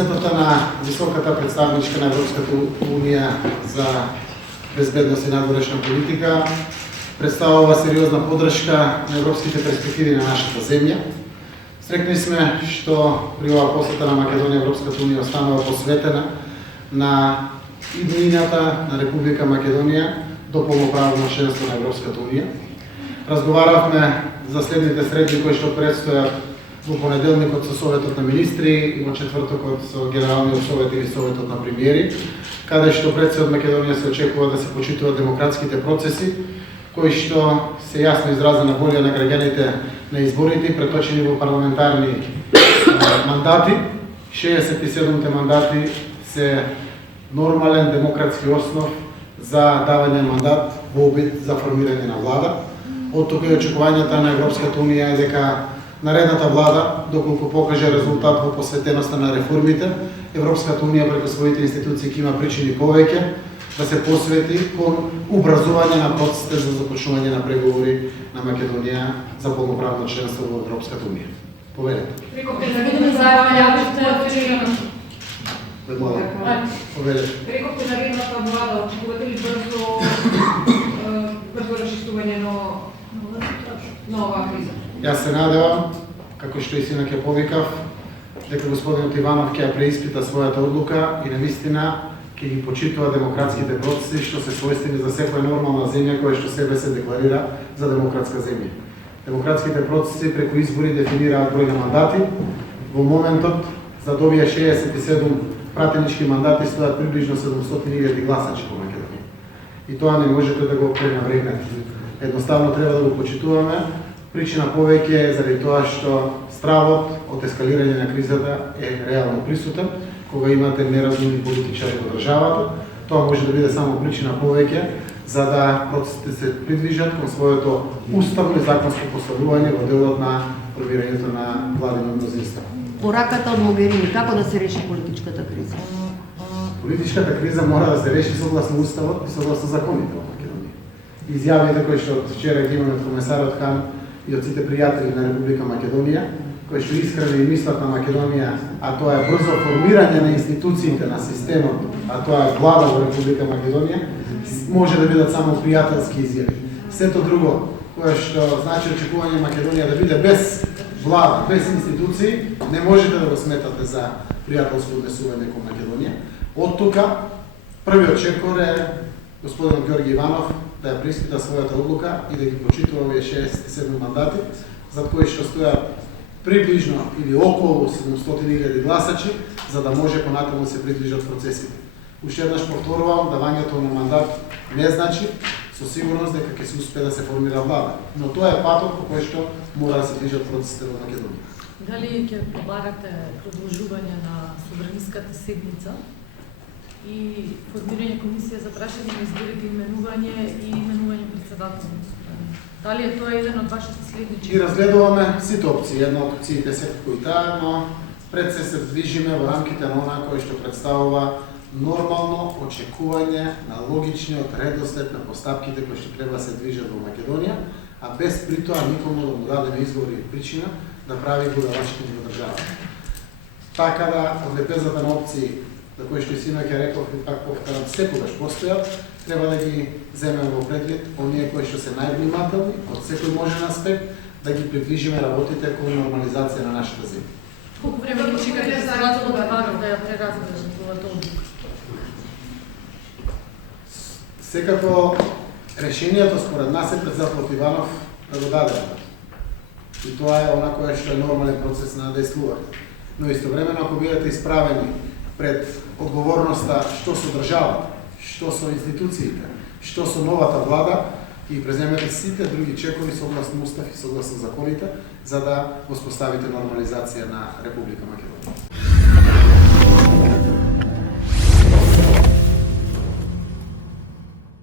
посетата на високата представничка на Европската Унија за безбедност и надворешна политика представува сериозна поддршка на европските перспективи на нашата земја. Срекни сме што при оваа посета на Македонија Европската Унија останува посветена на иднината на Република Македонија до полноправно членство на Европската Унија. Разговаравме за следните средби кои што предстојат во понеделникот со Советот на министри и во четвртокот со Генералниот совет или Советот на премиери, каде што пред се од Македонија се очекува да се почитуваат демократските процеси, кои што се јасно изразена волја на граѓаните на изборите, преточени во парламентарни мандати. 67 мандати се нормален демократски основ за давање мандат во обид за формирање на влада. Од тука и очекувањата на Европската Унија е дека наредната влада, доколку покаже резултат во посветеноста на реформите, Европската Унија преку своите институции ќе има причини повеќе да се посвети кон образување на процесите за започнување на преговори на Македонија за полноправно членство во Европската Унија. Повелете. Преку наредната влада, очекувате ли брзо расчистување на оваа криза? Јас се надевам, како што и синак ја повикав, дека господинот Иванов ќе ја преиспита својата одлука и навистина ќе ги почитува демократските процеси што се својствени за секоја нормална земја која што себе се декларира за демократска земја. Демократските процеси преку избори дефинираат број на мандати. Во моментот за да овие 67 пратенички мандати стојат приближно 700.000 гласачи во Македонија. И тоа не можете да го пренебрегнете. Едноставно треба да го почитуваме. Причина повеќе е заради тоа што стравот од ескалирање на кризата е реално присутен, кога имате неразумни политичари во државата. Тоа може да биде само причина повеќе за да процесите се придвижат кон своето уставно и законско поставување во делот на формирањето на владино мнозинство. Пораката од Могерини, како да се реши политичката криза? Политичката криза мора да се реши согласно уставот и согласно законите во Македонија. Изјавите кои што од вчера ги имаме од комесарот Хан и од сите пријатели на Република Македонија, кои што искрено и мислат на Македонија, а тоа е брзо формирање на институциите на системот, а тоа е влада во Република Македонија, може да бидат само пријателски изјави. Сето друго, кое што значи очекување Македонија да биде без влада, без институции, не можете да го сметате за пријателско однесување кон Македонија. Од тука, првиот чекор е господинот Ѓорги Иванов да ја преиспита својата одлука и да ги почитува овие 67 мандати, зад кои што стојат приближно или околу 700.000 гласачи, за да може понатаму се придвижат процесите. Уште еднаш повторувам, давањето на мандат не значи со сигурност дека ќе се успее да се формира влада, но тоа е патот по кој што мора да се движат процесите во Македонија. Дали ќе побарате продолжување на собраниската седница и формирање комисија за прашање на изборите, именување и именување председател? Дали е тоа еден од вашите следничи? И разгледуваме сите опции. Една од опциите секако и таа, но пред се движиме во рамките на она кој што представува нормално очекување на логичниот редослед на постапките кои што треба да се движат во Македонија, а без при тоа никому да му дадеме изговор и причина да прави будалачки во државата. Така да од лепезата на опции за кои што и синак ја реков и пак повторам, секогаш постојат, треба да ги земеме во предвид оние кои што се највнимателни од секој можен аспект, да ги придвижиме работите кон нормализација на нашата земја. Колку време ќе чекате председателот Иванов да ја преразгледа оваа одлука? Секако решението според нас е председателот Иванов да го даде. И тоа е она кое што е нормален процес на действување. Но истовремено ако бидете исправени пред одговорноста што со државата, што со институциите, што со новата влада, и преземете сите други чекови согласно устав и согласно законите, за да воспоставите нормализација на Република Македонија.